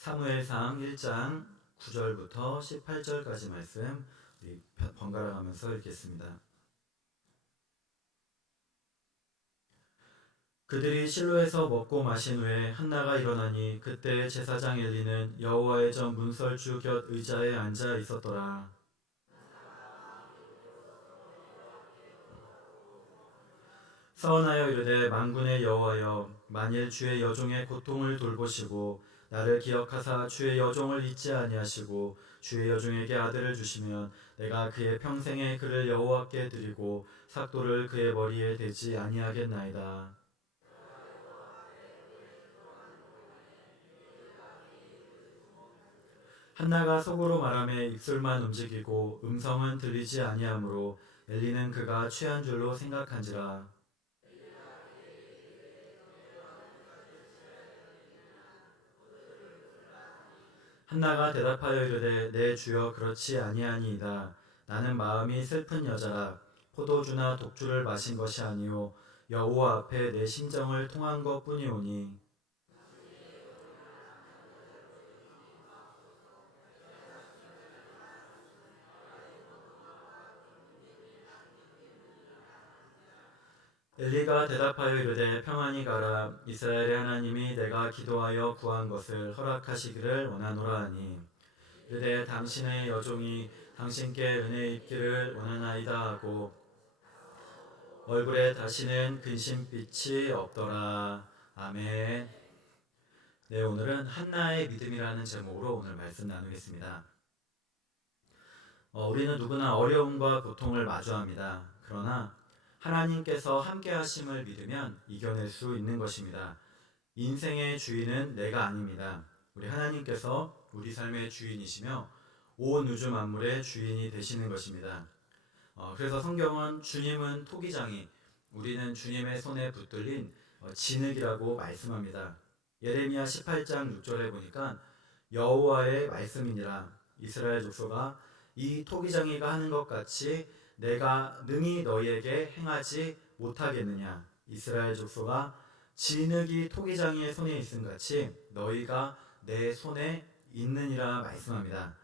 사무엘상 1장 9절부터 18절까지 말씀 우리 번갈아 가면서 읽겠습니다. 그들이 실로에서 먹고 마신 후에 한나가 일어나니 그때 제사장 엘리는 여호와의 전 문설주 곁 의자에 앉아 있었더라. 서원하여 이르되 만군의 여호와여, 만일 주의 여종의 고통을 돌보시고 나를 기억하사 주의 여종을 잊지 아니하시고 주의 여종에게 아들을 주시면 내가 그의 평생에 그를 여호와께 드리고 삭도를 그의 머리에 대지 아니하겠나이다. 한나가 속으로 말하며 입술만 움직이고 음성은 들리지 아니하므로 엘리는 그가 취한 줄로 생각한지라. 한나가 대답하여 이르되 내 주여 그렇지 아니하니이다. 나는 마음이 슬픈 여자라. 포도주나 독주를 마신 것이 아니요 여호와 앞에 내 심정을 통한 것뿐이오니. 엘리가 대답하여 이르되 평안히 가라. 이스라엘의 하나님이 내가 기도하여 구한 것을 허락하시기를 원하노라 하니 이르되 당신의 여종이 당신께 은혜 입기를 원하나이다 하고 얼굴에 다시는 근심빛이 없더라. 아멘. 네, 오늘은 한나의 믿음이라는 제목으로 오늘 말씀 나누겠습니다. 우리는 누구나 어려움과 고통을 마주합니다. 그러나 하나님께서 함께 하심을 믿으면 이겨낼 수 있는 것입니다. 인생의 주인은 내가 아닙니다. 우리 하나님께서 우리 삶의 주인이시며 온 우주 만물의 주인이 되시는 것입니다. 그래서 성경은 주님은 토기장이, 우리는 주님의 손에 붙들린 진흙이라고 말씀합니다. 예레미야 18장 6절에 보니까 여호와의 말씀이니라. 이스라엘 족속아, 이 토기장이가 하는 것 같이 내가 능히 너희에게 행하지 못하겠느냐. 이스라엘 족속아, 진흙이 토기장이의 손에 있음 같이 너희가 내 손에 있느니라 말씀합니다.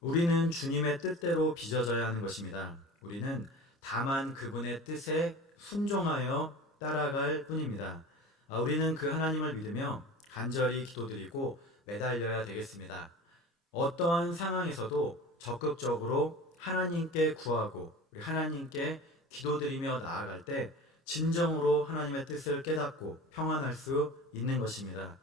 우리는 주님의 뜻대로 빚어져야 하는 것입니다. 우리는 다만 그분의 뜻에 순종하여 따라갈 뿐입니다. 우리는 그 하나님을 믿으며 간절히 기도드리고 매달려야 되겠습니다. 어떠한 상황에서도 적극적으로 하나님께 구하고 하나님께 기도드리며 나아갈 때 진정으로 하나님의 뜻을 깨닫고 평안할 수 있는 것입니다.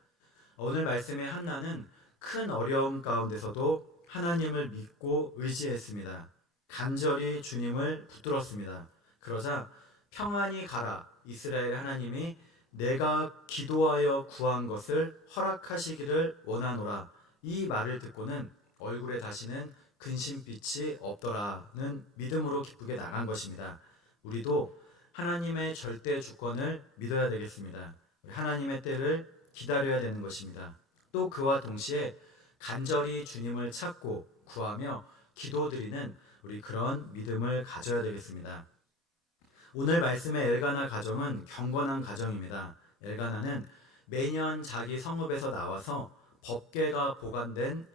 오늘 말씀의 한나는 큰 어려움 가운데서도 하나님을 믿고 의지했습니다. 간절히 주님을 붙들었습니다. 그러자 평안히 가라. 이스라엘 하나님이 내가 기도하여 구한 것을 허락하시기를 원하노라. 이 말을 듣고는 얼굴에 다시는 근심빛이 없더라는 믿음으로 기쁘게 나간 것입니다. 우리도 하나님의 절대 주권을 믿어야 되겠습니다. 하나님의 때를 기다려야 되는 것입니다. 또 그와 동시에 간절히 주님을 찾고 구하며 기도드리는 우리 그런 믿음을 가져야 되겠습니다. 오늘 말씀의 엘가나 가정은 경건한 가정입니다. 엘가나는 매년 자기 성읍에서 나와서 법궤가 보관된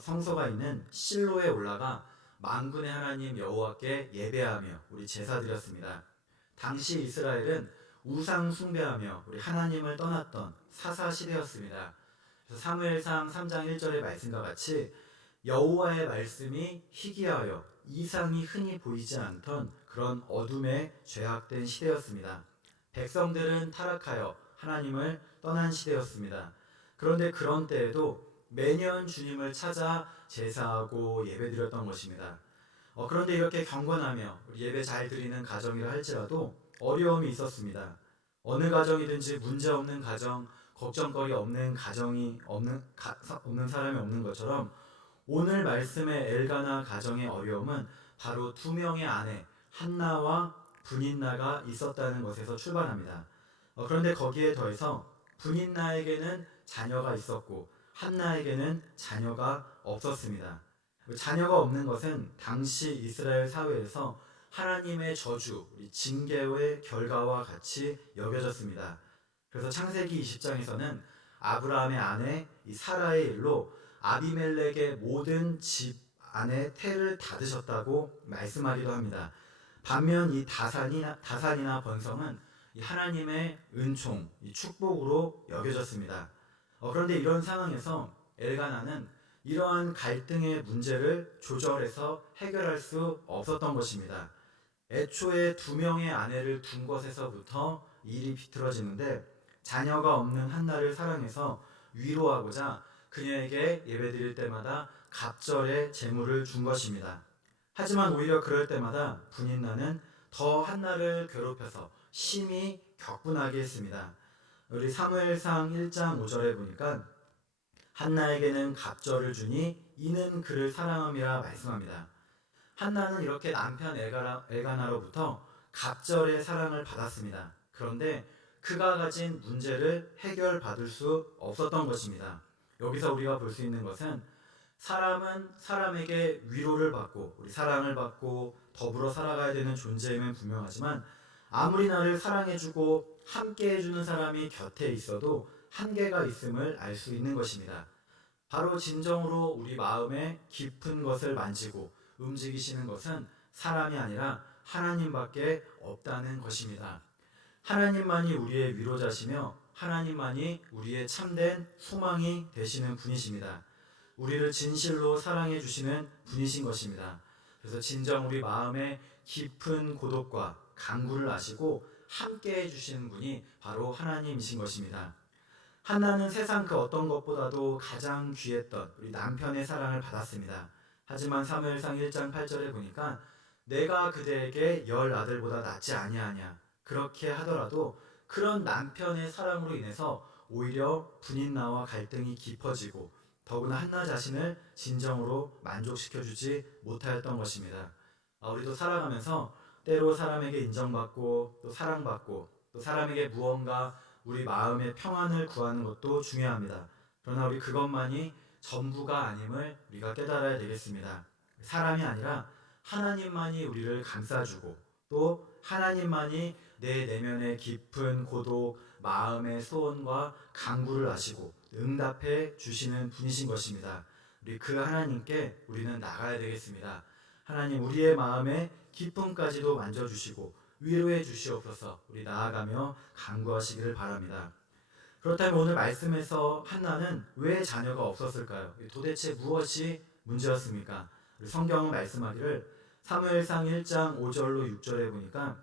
성소가 있는 실로에 올라가 만군의 하나님 여호와께 예배하며 우리 제사 드렸습니다. 당시 이스라엘은 우상 숭배하며 우리 하나님을 떠났던 사사 시대였습니다. 그래서 사무엘상 3장 1절의 말씀과 같이 여호와의 말씀이 희귀하여 이상이 흔히 보이지 않던 그런 어둠에 죄악된 시대였습니다. 백성들은 타락하여 하나님을 떠난 시대였습니다. 그런데 그런 때에도 매년 주님을 찾아 제사하고 예배드렸던 것입니다. 그런데 이렇게 경건하며 예배 잘 드리는 가정이라 할지라도 어려움이 있었습니다. 어느 가정이든지 문제 없는 가정, 걱정거리 없는 가정이 없는 사람이 없는 것처럼 오늘 말씀의 엘가나 가정의 어려움은 바로 두 명의 아내 한나와 분인나가 있었다는 것에서 출발합니다. 그런데 거기에 더해서 분인나에게는 자녀가 있었고 한나에게는 자녀가 없었습니다. 자녀가 없는 것은 당시 이스라엘 사회에서 하나님의 저주, 징계의 결과와 같이 여겨졌습니다. 그래서 창세기 20장에서는 아브라함의 아내 이 사라의 일로 아비멜렉의 모든 집 안에 태를 닫으셨다고 말씀하기도 합니다. 반면 이 다산이나 번성은 이 하나님의 은총, 이 축복으로 여겨졌습니다. 그런데 이런 상황에서 엘가나는 이러한 갈등의 문제를 조절해서 해결할 수 없었던 것입니다. 애초에 두 명의 아내를 둔 것에서부터 일이 비틀어지는데 자녀가 없는 한나를 사랑해서 위로하고자 그녀에게 예배드릴 때마다 갑절의 제물을 준 것입니다. 하지만 오히려 그럴 때마다 분인나는 더 한나를 괴롭혀서 심히 격분하게 했습니다. 우리 사무엘상 1장 5절에 보니까 한나에게는 갑절을 주니 이는 그를 사랑함이라 말씀합니다. 한나는 이렇게 남편 엘가나로부터 갑절의 사랑을 받았습니다. 그런데 그가 가진 문제를 해결받을 수 없었던 것입니다. 여기서 우리가 볼 수 있는 것은 사람은 사람에게 위로를 받고 우리 사랑을 받고 더불어 살아가야 되는 존재임은 분명하지만 아무리 나를 사랑해주고 함께해주는 사람이 곁에 있어도 한계가 있음을 알 수 있는 것입니다. 바로 진정으로 우리 마음의 깊은 것을 만지고 움직이시는 것은 사람이 아니라 하나님밖에 없다는 것입니다. 하나님만이 우리의 위로자시며 하나님만이 우리의 참된 소망이 되시는 분이십니다. 우리를 진실로 사랑해 주시는 분이신 것입니다. 그래서 진정 우리 마음의 깊은 고독과 간구를 아시고 함께 해주시는 분이 바로 하나님이신 것입니다. 한나는 세상 그 어떤 것보다도 가장 귀했던 우리 남편의 사랑을 받았습니다. 하지만 사무엘상 1장 8절에 보니까 내가 그대에게 10아들보다 낫지 아니하냐 그렇게 하더라도 그런 남편의 사랑으로 인해서 오히려 분인나와 갈등이 깊어지고 더구나 한나 자신을 진정으로 만족시켜주지 못하였던 것입니다. 우리도 살아가면서 때로 사람에게 인정받고 또 사랑받고 또 사람에게 무언가 우리 마음의 평안을 구하는 것도 중요합니다. 그러나 우리 그것만이 전부가 아님을 우리가 깨달아야 되겠습니다. 사람이 아니라 하나님만이 우리를 감싸주고 또 하나님만이 내 내면의 깊은 고독, 마음의 소원과 간구를 아시고 응답해 주시는 분이신 것입니다. 우리 그 하나님께 우리는 나가야 되겠습니다. 하나님 우리의 마음의 기쁨까지도 만져주시고 위로해 주시옵소서. 우리 나아가며 간구하시기를 바랍니다. 그렇다면 오늘 말씀에서 한나는 왜 자녀가 없었을까요? 도대체 무엇이 문제였습니까? 성경은 말씀하기를 사무엘상 1장 5절로 6절에 보니까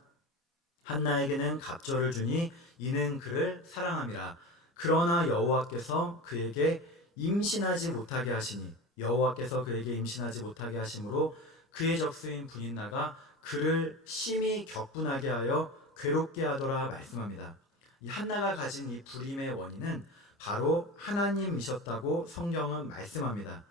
한나에게는 갑절을 주니 이는 그를 사랑함이라. 그러나 여호와께서 그에게 임신하지 못하게 하시니 여호와께서 그에게 임신하지 못하게 하심으로 그의 적수인 분인나가 그를 심히 격분하게 하여 괴롭게 하더라 말씀합니다. 이 한나가 가진 이 불임의 원인은 바로 하나님이셨다고 성경은 말씀합니다.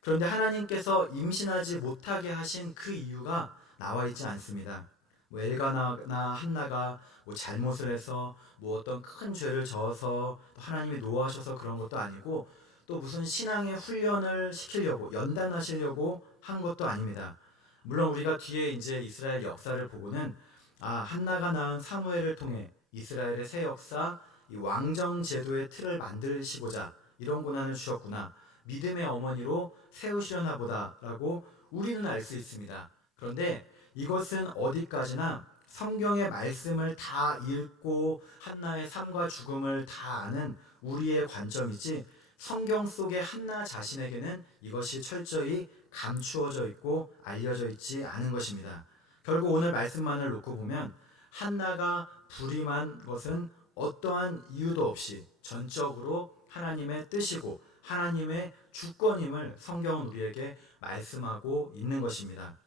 그런데 하나님께서 임신하지 못하게 하신 그 이유가 나와 있지 않습니다. 엘가나나 한나가 잘못을 해서 어떤 큰 죄를 저어서 하나님이 노하셔서 그런 것도 아니고 또 무슨 신앙의 훈련을 시키려고 연단하시려고 한 것도 아닙니다. 물론 우리가 뒤에 이제 이스라엘 역사를 보고는 한나가 낳은 사무엘을 통해 이스라엘의 새 역사, 이 왕정 제도의 틀을 만드시고자 이런 고난을 주셨구나. 믿음의 어머니로 세우시려나 보다라고 우리는 알 수 있습니다. 그런데 이것은 어디까지나 성경의 말씀을 다 읽고 한나의 삶과 죽음을 다 아는 우리의 관점이지 성경 속의 한나 자신에게는 이것이 철저히 감추어져 있고 알려져 있지 않은 것입니다. 결국 오늘 말씀만을 놓고 보면 한나가 불임한 것은 어떠한 이유도 없이 전적으로 하나님의 뜻이고 하나님의 주권임을 성경은 우리에게 말씀하고 있는 것입니다.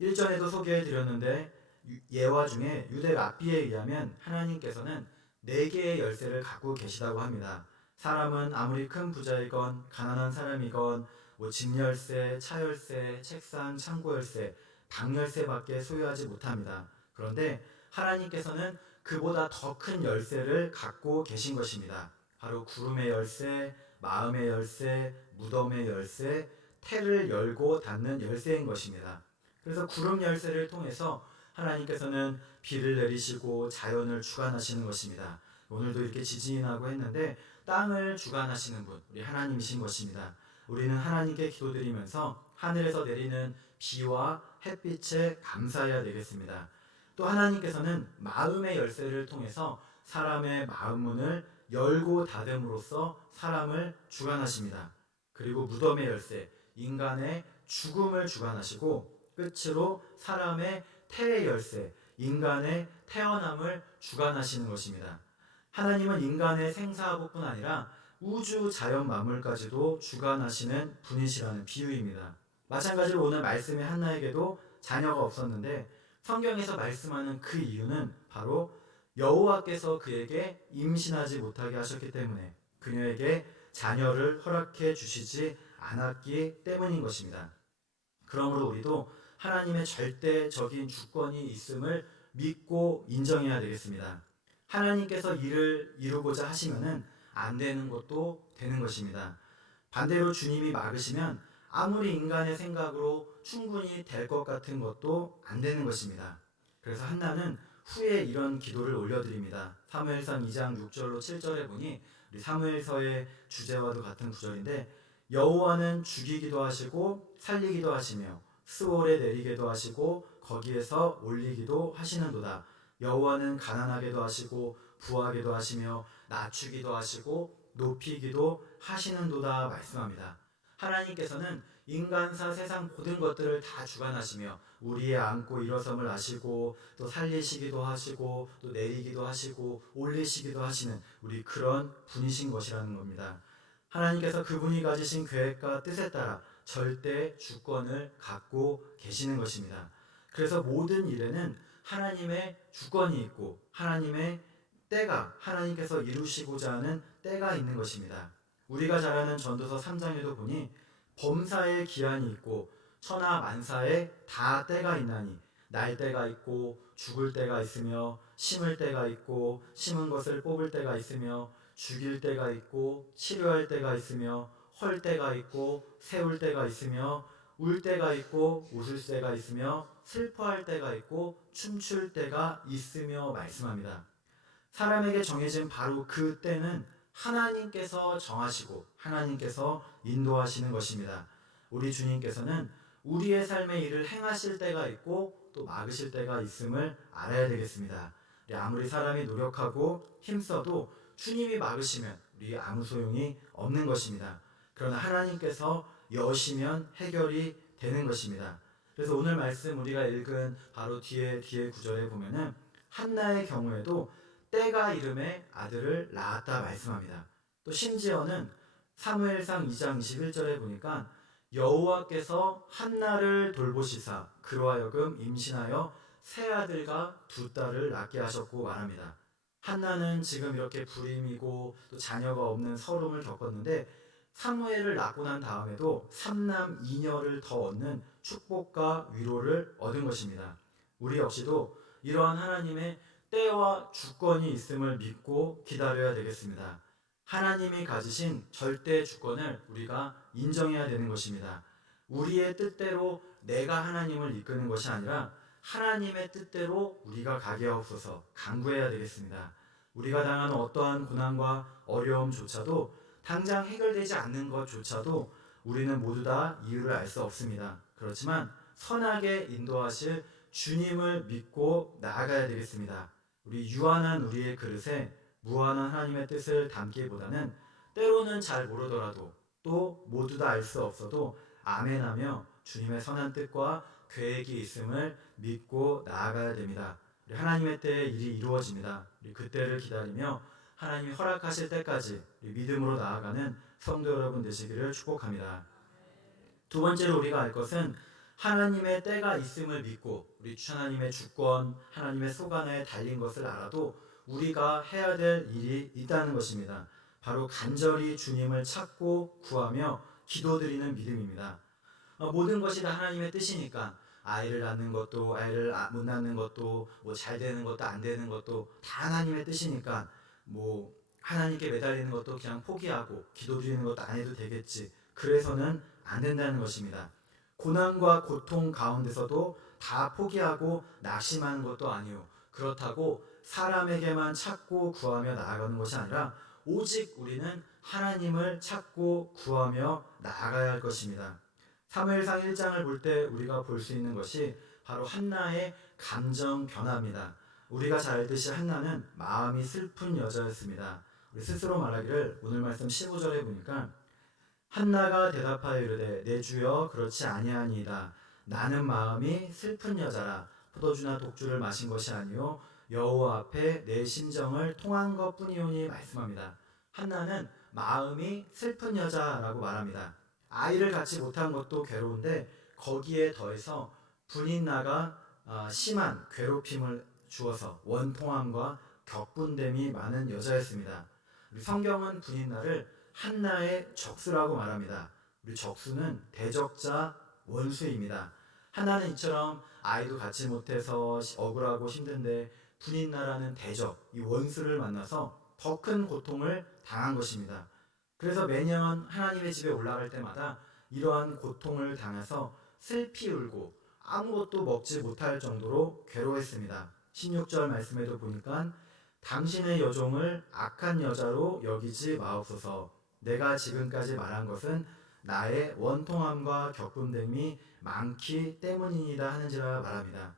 1절에도 소개해 드렸는데 예화 중에 유대 랍비에 의하면 하나님께서는 4개의 열쇠를 갖고 계시다고 합니다. 사람은 아무리 큰 부자이건 가난한 사람이건 집 열쇠, 차 열쇠, 책상, 창고 열쇠, 방 열쇠밖에 소유하지 못합니다. 그런데 하나님께서는 그보다 더 큰 열쇠를 갖고 계신 것입니다. 바로 구름의 열쇠, 마음의 열쇠, 무덤의 열쇠, 태를 열고 닫는 열쇠인 것입니다. 그래서 구름 열쇠를 통해서 하나님께서는 비를 내리시고 자연을 주관하시는 것입니다. 오늘도 이렇게 지진이 나고 했는데 땅을 주관하시는 분, 우리 하나님이신 것입니다. 우리는 하나님께 기도드리면서 하늘에서 내리는 비와 햇빛에 감사해야 되겠습니다. 또 하나님께서는 마음의 열쇠를 통해서 사람의 마음 문을 열고 닫음으로써 사람을 주관하십니다. 그리고 무덤의 열쇠, 인간의 죽음을 주관하시고 끝으로 사람의 태의 열쇠, 인간의 태어남을 주관하시는 것입니다. 하나님은 인간의 생사하고뿐 아니라 우주 자연 만물까지도 주관하시는 분이시라는 비유입니다. 마찬가지로 오늘 말씀의 한나에게도 자녀가 없었는데 성경에서 말씀하는 그 이유는 바로 여호와께서 그에게 임신하지 못하게 하셨기 때문에 그녀에게 자녀를 허락해 주시지 않았기 때문인 것입니다. 그러므로 우리도 하나님의 절대적인 주권이 있음을 믿고 인정해야 되겠습니다. 하나님께서 일을 이루고자 하시면은 안 되는 것도 되는 것입니다. 반대로 주님이 막으시면 아무리 인간의 생각으로 충분히 될 것 같은 것도 안 되는 것입니다. 그래서 한나는 후에 이런 기도를 올려드립니다. 사무엘상 2장 6절로 7절에 보니 우리 사무엘서의 주제와도 같은 구절인데 여호와는 죽이기도 하시고 살리기도 하시며 스올에 내리게도 하시고 거기에서 올리기도 하시는도다. 여호와는 가난하게도 하시고 부하게도 하시며 낮추기도 하시고 높이기도 하시는도다 말씀합니다. 하나님께서는 인간사 세상 모든 것들을 다 주관하시며 우리의 앉고 일어섬을 아시고 또 살리시기도 하시고 또 내리기도 하시고 올리시기도 하시는 우리 그런 분이신 것이라는 겁니다. 하나님께서 그분이 가지신 계획과 뜻에 따라 절대 주권을 갖고 계시는 것입니다. 그래서 모든 일에는 하나님의 주권이 있고 하나님의 때가 하나님께서 이루시고자 하는 때가 있는 것입니다. 우리가 잘 아는 전도서 3장에도 보니 범사에 기한이 있고 천하 만사에 다 때가 있나니 날 때가 있고 죽을 때가 있으며 심을 때가 있고 심은 것을 뽑을 때가 있으며 죽일 때가 있고 치료할 때가 있으며 헐 때가 있고 세울 때가 있으며 울 때가 있고 웃을 때가 있으며 슬퍼할 때가 있고 춤출 때가 있으며 말씀합니다. 사람에게 정해진 바로 그 때는 하나님께서 정하시고 하나님께서 인도하시는 것입니다. 우리 주님께서는 우리의 삶의 일을 행하실 때가 있고 또 막으실 때가 있음을 알아야 되겠습니다. 아무리 사람이 노력하고 힘써도 주님이 막으시면 우리 아무 소용이 없는 것입니다. 그러나 하나님께서 여시면 해결이 되는 것입니다. 그래서 오늘 말씀 우리가 읽은 바로 뒤에 구절에 보면은 한나의 경우에도 때가 이름에 아들을 낳았다 말씀합니다. 또 심지어는 사무엘상 2장 21절에 보니까 여호와께서 한나를 돌보시사 그로 하여금 임신하여 새 아들과 두 딸을 낳게 하셨고 말합니다. 한나는 지금 이렇게 불임이고 또 자녀가 없는 서름을 겪었는데 사무엘을 낳고 난 다음에도 3남 2녀를 더 얻는 축복과 위로를 얻은 것입니다. 우리 역시도 이러한 하나님의 때와 주권이 있음을 믿고 기다려야 되겠습니다. 하나님이 가지신 절대 주권을 우리가 인정해야 되는 것입니다. 우리의 뜻대로 내가 하나님을 이끄는 것이 아니라 하나님의 뜻대로 우리가 가게 하옵소서 간구해야 되겠습니다. 우리가 당하는 어떠한 고난과 어려움조차도 당장 해결되지 않는 것조차도 우리는 모두 다 이유를 알 수 없습니다. 그렇지만 선하게 인도하실 주님을 믿고 나아가야 되겠습니다. 우리 유한한 우리의 그릇에 무한한 하나님의 뜻을 담기보다는 때로는 잘 모르더라도 또 모두 다 알 수 없어도 아멘하며 주님의 선한 뜻과 계획이 있음을 믿고 나아가야 됩니다. 우리 하나님의 때에 일이 이루어집니다. 우리 그 때를 기다리며 하나님이 허락하실 때까지 우리 믿음으로 나아가는 성도 여러분 되시기를 축복합니다. 두 번째로 우리가 알 것은 하나님의 때가 있음을 믿고 우리 하나님의 주권, 하나님의 소관에 달린 것을 알아도 우리가 해야 될 일이 있다는 것입니다. 바로 간절히 주님을 찾고 구하며 기도드리는 믿음입니다. 모든 것이 다 하나님의 뜻이니까 아이를 낳는 것도 아이를 못 낳는 것도 뭐 잘 되는 것도 안 되는 것도 다 하나님의 뜻이니까 뭐 하나님께 매달리는 것도 그냥 포기하고 기도드리는 것도 안 해도 되겠지. 그래서는 안 된다는 것입니다. 고난과 고통 가운데서도 다 포기하고 낙심하는 것도 아니요. 그렇다고 사람에게만 찾고 구하며 나아가는 것이 아니라 오직 우리는 하나님을 찾고 구하며 나아가야 할 것입니다. 사무엘상 1장을 볼 때 우리가 볼 수 있는 것이 바로 한나의 감정 변화입니다. 우리가 잘 알듯이 한나는 마음이 슬픈 여자였습니다. 우리 스스로 말하기를 오늘 말씀 15절에 보니까 한나가 대답하여 이르되 내 주여 그렇지 아니하니이다. 나는 마음이 슬픈 여자라. 포도주나 독주를 마신 것이 아니요 여호와 앞에 내 심정을 통한 것뿐이오니 말씀합니다. 한나는 마음이 슬픈 여자라고 말합니다. 아이를 갖지 못한 것도 괴로운데 거기에 더해서 분인나가 심한 괴롭힘을 주어서 원통함과 격분됨이 많은 여자였습니다. 성경은 분인나를 한나의 적수라고 말합니다. 우리 적수는 대적자 원수입니다. 한나는 이처럼 아이도 갖지 못해서 억울하고 힘든데 분인나라는 대적, 이 원수를 만나서 더 큰 고통을 당한 것입니다. 그래서 매년 하나님의 집에 올라갈 때마다 이러한 고통을 당해서 슬피 울고 아무것도 먹지 못할 정도로 괴로워했습니다. 16절 말씀에도 보니까 당신의 여종을 악한 여자로 여기지 마옵소서. 내가 지금까지 말한 것은 나의 원통함과 격분됨이 많기 때문이다 하는지라 말합니다.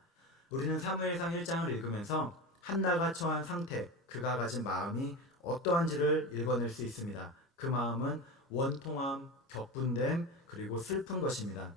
우리는 사무엘상 1장을 읽으면서 한나가 처한 상태, 그가 가진 마음이 어떠한지를 읽어낼 수 있습니다. 그 마음은 원통함, 격분됨, 그리고 슬픈 것입니다.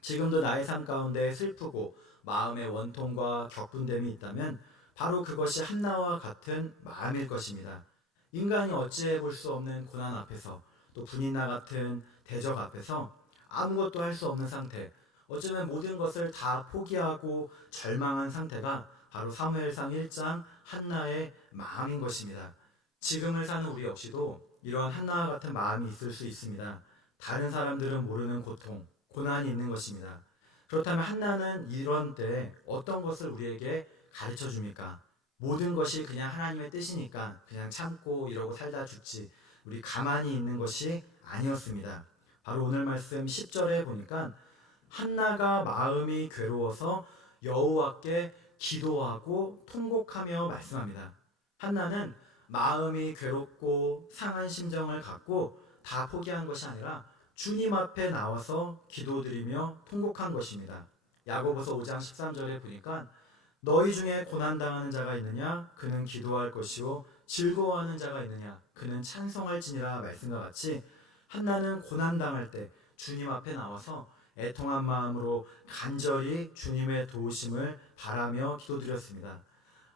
지금도 나의 삶 가운데 슬프고 마음의 원통과 격분됨이 있다면 바로 그것이 한나와 같은 마음일 것입니다. 인간이 어찌해 볼 수 없는 고난 앞에서 또 분인나 같은 대적 앞에서 아무것도 할 수 없는 상태, 어쩌면 모든 것을 다 포기하고 절망한 상태가 바로 사무엘상 1장 한나의 마음인 것입니다. 지금을 사는 우리 역시도 이러한 한나와 같은 마음이 있을 수 있습니다. 다른 사람들은 모르는 고통, 고난이 있는 것입니다. 그렇다면 한나는 이런 때 어떤 것을 우리에게 가르쳐 줍니까? 모든 것이 그냥 하나님의 뜻이니까 그냥 참고 이러고 살다 죽지, 우리 가만히 있는 것이 아니었습니다. 바로 오늘 말씀 10절에 보니까 한나가 마음이 괴로워서 여호와께 기도하고 통곡하며 말씀합니다. 한나는 마음이 괴롭고 상한 심정을 갖고 다 포기한 것이 아니라 주님 앞에 나와서 기도드리며 통곡한 것입니다. 야고보서 5장 13절에 보니까 너희 중에 고난당하는 자가 있느냐? 그는 기도할 것이요 즐거워하는 자가 있느냐? 그는 찬송할지니라 말씀과 같이 한나는 고난당할 때 주님 앞에 나와서 애통한 마음으로 간절히 주님의 도우심을 바라며 기도드렸습니다.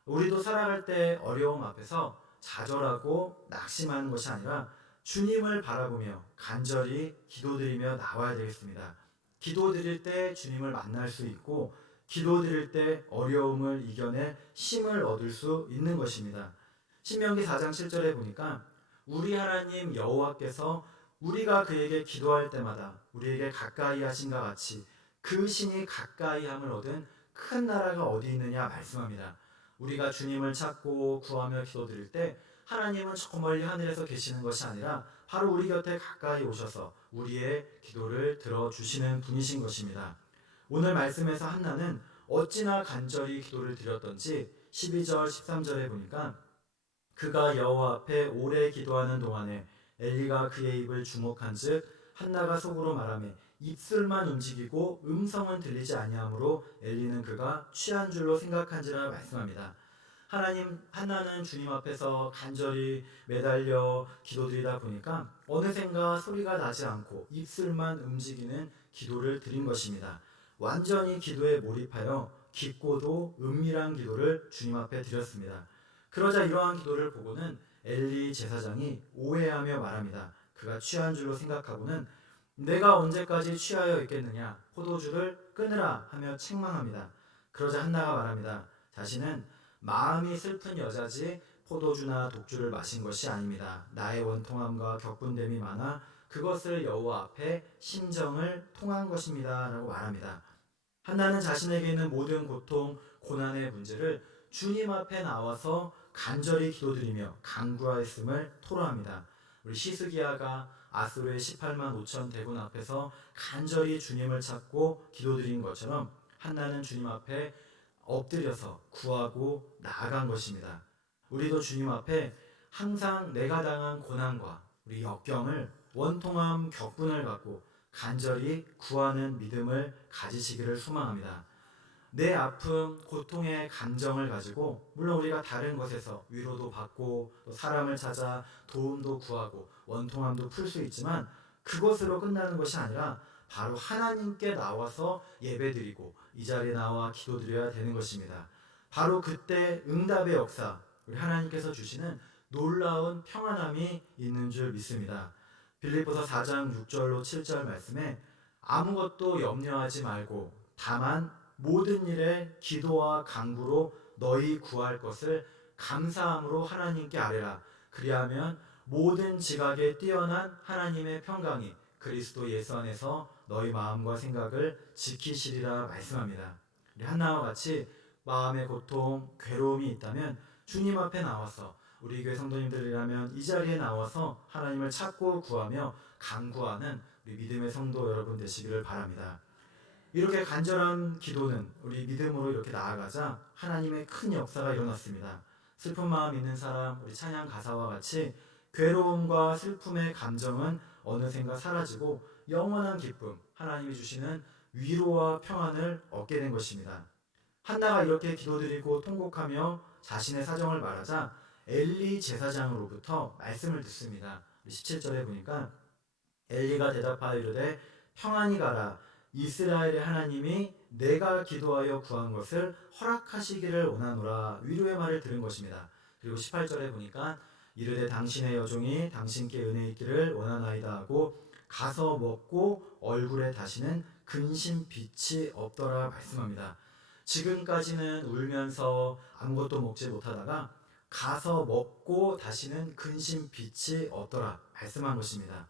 우리도 살아갈 때 어려움 앞에서 좌절하고 낙심하는 것이 아니라 주님을 바라보며 간절히 기도드리며 나와야 되겠습니다. 기도드릴 때 주님을 만날 수 있고 기도드릴 때 어려움을 이겨낼 힘을 얻을 수 있는 것입니다. 신명기 4장 7절에 보니까 우리 하나님 여호와께서 우리가 그에게 기도할 때마다 우리에게 가까이 하신과 같이 그 신이 가까이 함을 얻은 큰 나라가 어디 있느냐 말씀합니다. 우리가 주님을 찾고 구하며 기도드릴 때 하나님은 저 멀리 하늘에서 계시는 것이 아니라 바로 우리 곁에 가까이 오셔서 우리의 기도를 들어주시는 분이신 것입니다. 오늘 말씀에서 한나는 어찌나 간절히 기도를 드렸던지 12절 13절에 보니까 그가 여호와 앞에 오래 기도하는 동안에 엘리가 그의 입을 주목한즉 한나가 속으로 말하며 입술만 움직이고 음성은 들리지 아니하므로 엘리는 그가 취한 줄로 생각한지라 말씀합니다. 한나는 주님 앞에서 간절히 매달려 기도드리다 보니까 어느샌가 소리가 나지 않고 입술만 움직이는 기도를 드린 것입니다. 완전히 기도에 몰입하여 깊고도 은밀한 기도를 주님 앞에 드렸습니다. 그러자 이러한 기도를 보고는 엘리 제사장이 오해하며 말합니다. 그가 취한 줄로 생각하고는 내가 언제까지 취하여 있겠느냐, 포도주를 끊으라 하며 책망합니다. 그러자 한나가 말합니다. 자신은 마음이 슬픈 여자지 포도주나 독주를 마신 것이 아닙니다. 나의 원통함과 격분됨이 많아 그것을 여호와 앞에 심정을 통한 것입니다 라고 말합니다. 한나는 자신에게 있는 모든 고통, 고난의 문제를 주님 앞에 나와서 간절히 기도드리며 간구하였음을 토로합니다. 우리 시스기야가 아수르의 18만 5천 대군 앞에서 간절히 주님을 찾고 기도드린 것처럼 한나는 주님 앞에 엎드려서 구하고 나아간 것입니다. 우리도 주님 앞에 항상 내가 당한 고난과 우리 역경을 원통함 격분을 갖고 간절히 구하는 믿음을 가지시기를 소망합니다. 내 아픔, 고통의 감정을 가지고 물론 우리가 다른 것에서 위로도 받고 또 사람을 찾아 도움도 구하고 원통함도 풀 수 있지만 그것으로 끝나는 것이 아니라 바로 하나님께 나와서 예배드리고 이 자리에 나와 기도드려야 되는 것입니다. 바로 그때 응답의 역사, 우리 하나님께서 주시는 놀라운 평안함이 있는 줄 믿습니다. 빌립보서 4장 6절로 7절 말씀에 아무것도 염려하지 말고 다만 모든 일에 기도와 간구로 너희 구할 것을 감사함으로 하나님께 아뢰라. 그리하면 모든 지각에 뛰어난 하나님의 평강이 그리스도 예수 안에서 너희 마음과 생각을 지키시리라 말씀합니다. 우리 한나와 같이 마음의 고통, 괴로움이 있다면 주님 앞에 나와서 우리 교회 성도님들이라면 이 자리에 나와서 하나님을 찾고 구하며 간구하는 우리 믿음의 성도 여러분 되시기를 바랍니다. 이렇게 간절한 기도는 우리 믿음으로 이렇게 나아가자 하나님의 큰 역사가 일어났습니다. 슬픈 마음 있는 사람, 우리 찬양 가사와 같이 괴로움과 슬픔의 감정은 어느샌가 사라지고 영원한 기쁨, 하나님이 주시는 위로와 평안을 얻게 된 것입니다. 한나가 이렇게 기도드리고 통곡하며 자신의 사정을 말하자 엘리 제사장으로부터 말씀을 듣습니다. 17절에 보니까 엘리가 대답하여 이르되 평안히 가라. 이스라엘의 하나님이 내가 기도하여 구한 것을 허락하시기를 원하노라. 위로의 말을 들은 것입니다. 그리고 18절에 보니까 이르되 당신의 여종이 당신께 은혜 있기를 원하나이다 하고 가서 먹고 얼굴에 다시는 근심 빛이 없더라 말씀합니다. 지금까지는 울면서 아무것도 먹지 못하다가 가서 먹고 다시는 근심 빛이 없더라 말씀한 것입니다.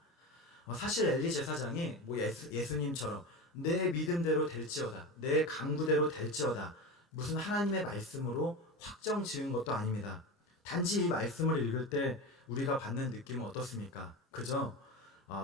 사실 엘리 제사장이 예수님처럼 내 믿음대로 될지어다, 내 간구대로 될지어다, 무슨 하나님의 말씀으로 확정 지은 것도 아닙니다. 단지 이 말씀을 읽을 때 우리가 받는 느낌은 어떻습니까? 그죠?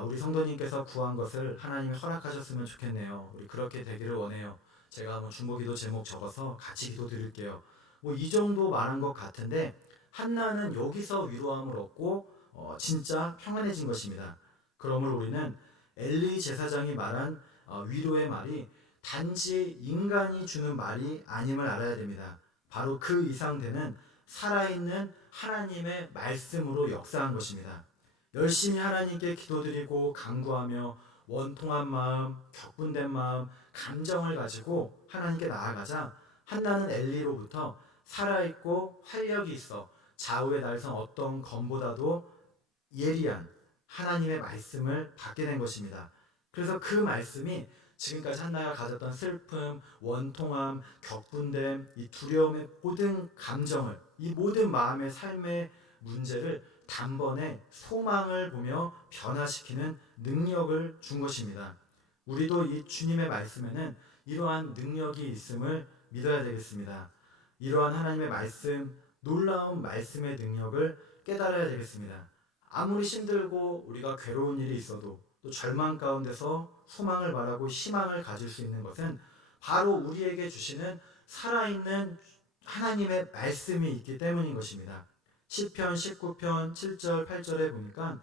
우리 성도님께서 구한 것을 하나님이 허락하셨으면 좋겠네요. 우리 그렇게 되기를 원해요. 제가 한번 중보기도 제목 적어서 같이 기도 드릴게요. 뭐 이 정도 말한 것 같은데 한나는 여기서 위로함을 얻고 진짜 평안해진 것입니다. 그러므로 우리는 엘리 제사장이 말한 위로의 말이 단지 인간이 주는 말이 아님을 알아야 됩니다. 바로 그 이상 되는 살아있는 하나님의 말씀으로 역사한 것입니다. 열심히 하나님께 기도드리고 간구하며 원통한 마음, 격분된 마음, 감정을 가지고 하나님께 나아가자 한나는 엘리로부터 살아있고 활력이 있어 좌우의 날선 어떤 검보다도 예리한 하나님의 말씀을 받게 된 것입니다. 그래서 그 말씀이 지금까지 한나가 가졌던 슬픔, 원통함, 격분됨, 이 두려움의 모든 감정을, 이 모든 마음의 삶의 문제를 단번에 소망을 보며 변화시키는 능력을 준 것입니다. 우리도 이 주님의 말씀에는 이러한 능력이 있음을 믿어야 되겠습니다. 이러한 하나님의 말씀, 놀라운 말씀의 능력을 깨달아야 되겠습니다. 아무리 힘들고 우리가 괴로운 일이 있어도 또 절망 가운데서 소망을 바라고 희망을 가질 수 있는 것은 바로 우리에게 주시는 살아있는 하나님의 말씀이 있기 때문인 것입니다. 시편 19편 7절 8절에 보니까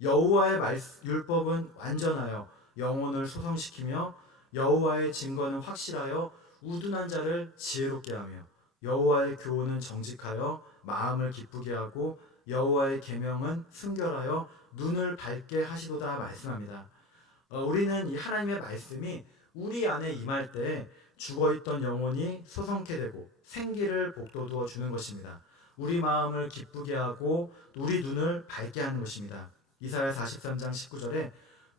여호와의 율법은 완전하여 영혼을 소성시키며 여호와의 증거는 확실하여 우둔한 자를 지혜롭게 하며 여호와의 교훈은 정직하여 마음을 기쁘게 하고 여호와의 계명은 순결하여 눈을 밝게 하시도다 말씀합니다. 우리는 이 하나님의 말씀이 우리 안에 임할 때 죽어있던 영혼이 소성케 되고 생기를 복돋워 주는 것입니다. 우리 마음을 기쁘게 하고 우리 눈을 밝게 하는 것입니다. 이사야 43장 19절에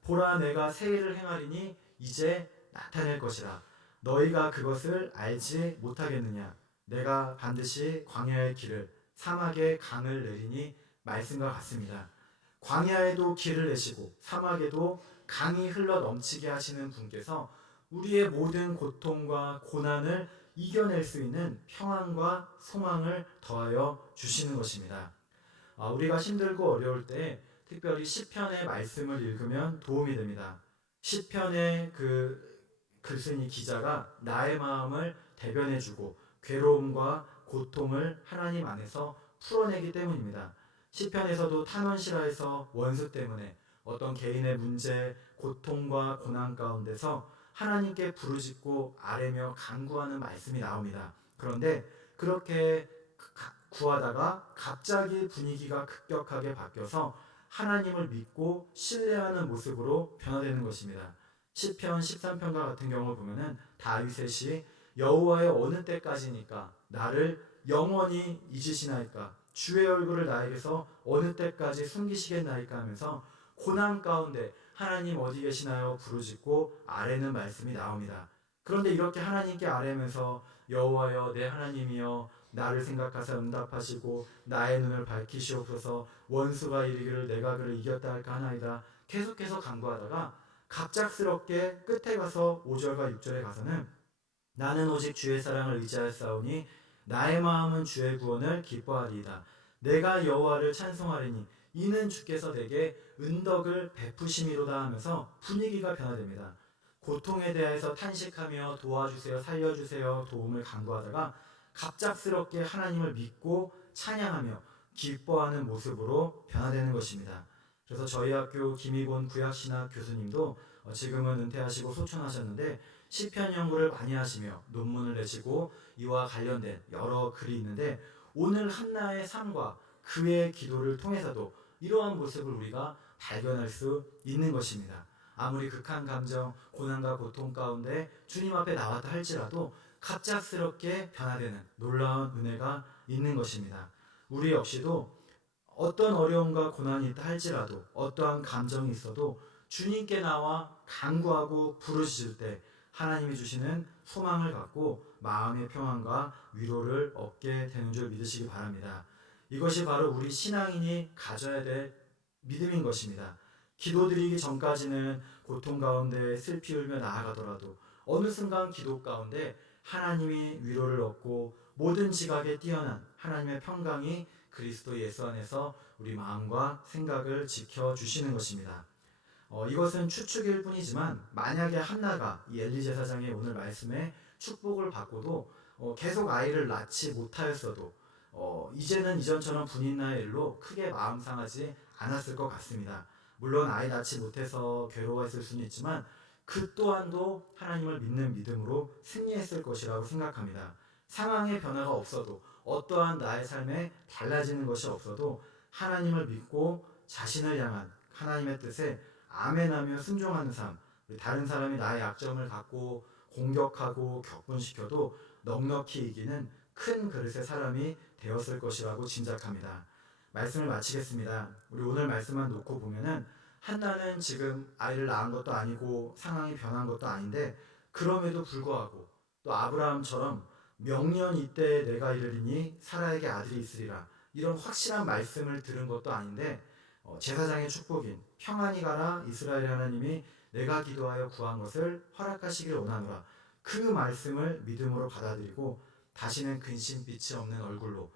보라 내가 새 일을 행하리니 이제 나타낼 것이라 너희가 그것을 알지 못하겠느냐 내가 반드시 광야의 길을 사막에 강을 내리니 말씀과 같습니다. 광야에도 길을 내시고 사막에도 강이 흘러 넘치게 하시는 분께서 우리의 모든 고통과 고난을 이겨낼 수 있는 평안과 소망을 더하여 주시는 것입니다. 우리가 힘들고 어려울 때 특별히 시편의 말씀을 읽으면 도움이 됩니다. 시편의 그 글쓴이 기자가 나의 마음을 대변해주고 괴로움과 고통을 하나님 안에서 풀어내기 때문입니다. 시편에서도 탄원시라에서 원수 때문에 어떤 개인의 문제, 고통과 고난 가운데서 하나님께 부르짖고 아뢰며 간구하는 말씀이 나옵니다. 그런데 그렇게 구하다가 갑자기 분위기가 급격하게 바뀌어서 하나님을 믿고 신뢰하는 모습으로 변화되는 것입니다. 시편 13편과 같은 경우를 보면은 다윗의 여호와여 어느 때까지니까 나를 영원히 잊으시나이까 주의 얼굴을 나에게서 어느 때까지 숨기시겠나이까 하면서 고난 가운데 하나님 어디 계시나요? 부르짖고 아뢰는 말씀이 나옵니다. 그런데 이렇게 하나님께 아뢰면서 여호와여 내 하나님이여 나를 생각하사 응답하시고 나의 눈을 밝히시옵소서 원수가 이르기를 내가 그를 이겼다 할까 하나이다. 계속해서 간구하다가 갑작스럽게 끝에 가서 5절과 6절에 가서는 나는 오직 주의 사랑을 의지하였사오니 나의 마음은 주의 구원을 기뻐하리이다. 내가 여호와를 찬송하리니 이는 주께서 내게 은덕을 베푸심이로다 하면서 분위기가 변화됩니다. 고통에 대해서 탄식하며 도와주세요, 살려주세요, 도움을 간구하다가 갑작스럽게 하나님을 믿고 찬양하며 기뻐하는 모습으로 변화되는 것입니다. 그래서 저희 학교 김희곤 구약신학 교수님도 지금은 은퇴하시고 소천하셨는데 시편 연구를 많이 하시며 논문을 내시고 이와 관련된 여러 글이 있는데 오늘 한나의 삶과 그의 기도를 통해서도 이러한 모습을 우리가 발견할 수 있는 것입니다. 아무리 극한 감정, 고난과 고통 가운데 주님 앞에 나왔다 할지라도 갑작스럽게 변화되는 놀라운 은혜가 있는 것입니다. 우리 역시도 어떤 어려움과 고난이 있다 할지라도 어떠한 감정이 있어도 주님께 나와 간구하고 부르짖을 때 하나님이 주시는 소망을 갖고 마음의 평안과 위로를 얻게 되는 줄 믿으시기 바랍니다. 이것이 바로 우리 신앙인이 가져야 될 믿음인 것입니다. 기도드리기 전까지는 고통 가운데 슬피 울며 나아가더라도 어느 순간 기도 가운데 하나님이 위로를 얻고 모든 지각에 뛰어난 하나님의 평강이 그리스도 예수 안에서 우리 마음과 생각을 지켜주시는 것입니다. 이것은 추측일 뿐이지만 만약에 한나가 이 엘리 제사장의 오늘 말씀에 축복을 받고도 계속 아이를 낳지 못하였어도 이제는 이전처럼 분인나의 일로 크게 마음 상하지 않았을 것 같습니다. 물론 아이 낳지 못해서 괴로워했을 수는 있지만 그 또한도 하나님을 믿는 믿음으로 승리했을 것이라고 생각합니다. 상황의 변화가 없어도 어떠한 나의 삶에 달라지는 것이 없어도 하나님을 믿고 자신을 향한 하나님의 뜻에 아멘하며 순종하는 삶, 다른 사람이 나의 약점을 갖고 공격하고 격분시켜도 넉넉히 이기는 큰 그릇의 사람이 되었을 것이라고 짐작합니다. 말씀을 마치겠습니다. 우리 오늘 말씀만 놓고 보면은 한나는 지금 아이를 낳은 것도 아니고 상황이 변한 것도 아닌데 그럼에도 불구하고 또 아브라함처럼 명년 이때에 내가 이르리니 사라에게 아들이 있으리라 이런 확실한 말씀을 들은 것도 아닌데 제사장의 축복인 평안히 가라 이스라엘 하나님이 내가 기도하여 구한 것을 허락하시길 원하노라 그 말씀을 믿음으로 받아들이고 다시는 근심빛이 없는 얼굴로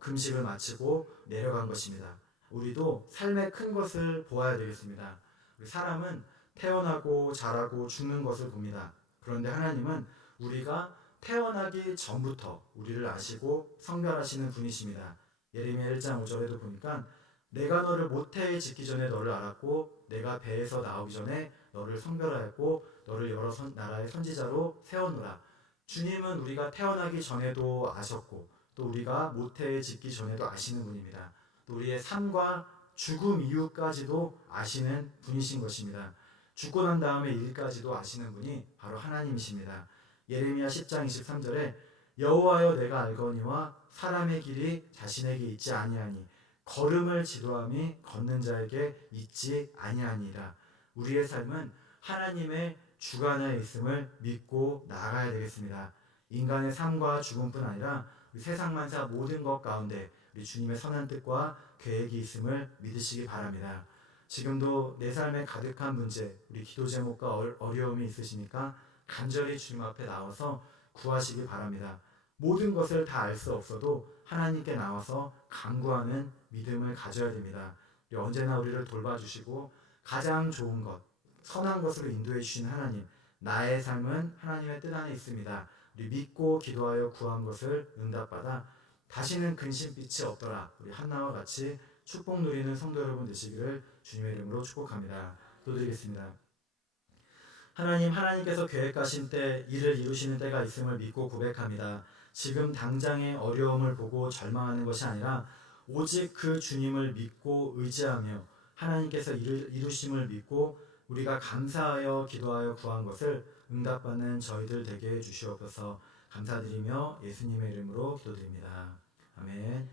금식을 마치고 내려간 것입니다. 우리도 삶의 큰 것을 보아야 되겠습니다. 우리 사람은 태어나고 자라고 죽는 것을 봅니다. 그런데 하나님은 우리가 태어나기 전부터 우리를 아시고 성별하시는 분이십니다. 예레미야 1장 5절에도 보니까 내가 너를 모태에 짓기 전에 너를 알았고 내가 배에서 나오기 전에 너를 성별하였고 너를 여러 나라의 선지자로 세워놓으라. 주님은 우리가 태어나기 전에도 아셨고 또 우리가 모태에 짓기 전에도 아시는 분입니다. 또 우리의 삶과 죽음 이후까지도 아시는 분이신 것입니다. 죽고 난 다음에 일까지도 아시는 분이 바로 하나님이십니다. 예레미야 10장 23절에 여호와여 내가 알거니와 사람의 길이 자신에게 있지 아니하니 걸음을 지도함이 걷는 자에게 있지 아니하니라. 우리의 삶은 하나님의 주관하에 있음을 믿고 나아가야 되겠습니다. 인간의 삶과 죽음뿐 아니라 세상 만사 모든 것 가운데 우리 주님의 선한 뜻과 계획이 있음을 믿으시기 바랍니다. 지금도 내 삶에 가득한 문제, 우리 기도 제목과 어려움이 있으시니까 간절히 주님 앞에 나와서 구하시기 바랍니다. 모든 것을 다 알 수 없어도 하나님께 나와서 간구하는 믿음을 가져야 됩니다. 언제나 우리를 돌봐주시고 가장 좋은 것, 선한 것으로 인도해 주신 하나님, 나의 삶은 하나님의 뜻 안에 있습니다. 우리 믿고 기도하여 구한 것을 응답받아 다시는 근심빛이 없더라. 우리 한나와 같이 축복 누리는 성도 여러분 되시기를 주님의 이름으로 축복합니다. 기도드리겠습니다. 하나님께서 계획하신 때 일을 이루시는 때가 있음을 믿고 고백합니다. 지금 당장의 어려움을 보고 절망하는 것이 아니라 오직 그 주님을 믿고 의지하며 하나님께서 이루심을 믿고 우리가 감사하여 기도하여 구한 것을 응답받는 저희들 되게 해 주시옵소서. 감사드리며 예수님의 이름으로 기도드립니다. 아멘.